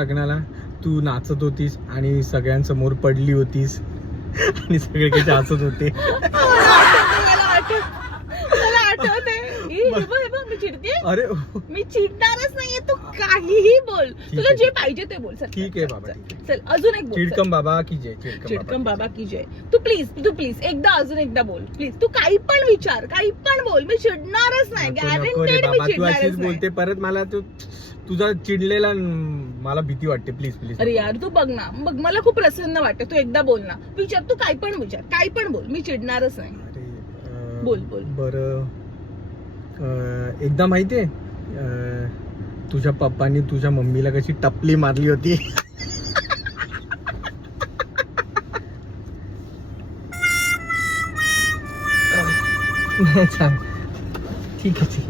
लग्नाला तू नाचत होतीस आणि सगळ्यांसमोर पडली होतीस आणि सगळे कसे हसत होते. मला आठवते. मी चिडते. अरे मी चिडणारच नाहीये. तू काहीही बोल, तुला जे पाहिजे ते बोल. ठीक आहे बाबा. चल अजून एक बोल. चिडकम बाबा की जय. चिडकम बाबा की जय. तू प्लीज एकदा अजून एकदा बोल प्लीज. तू काही पण विचार, काही पण बोल, मी चिडणारच नाही. गॅरंटेड मी चिडणारच नाही. बोलते परत मला तुझा चिडलेला मला भीती वाटते. प्लीज. अरे यार तू बघ ना, बघ मला खूप प्रसन्न वाटतं. तू एकदा बोल ना, विचार, तू काही पण विचार, काही पण बोल, मी चिडणारच नाही. बोल. बरं एकदा माहितीये तुझ्या पप्पांनी तुझ्या मम्मीला कशी टपली मारली होती. नाही सांग. ठीक आहे.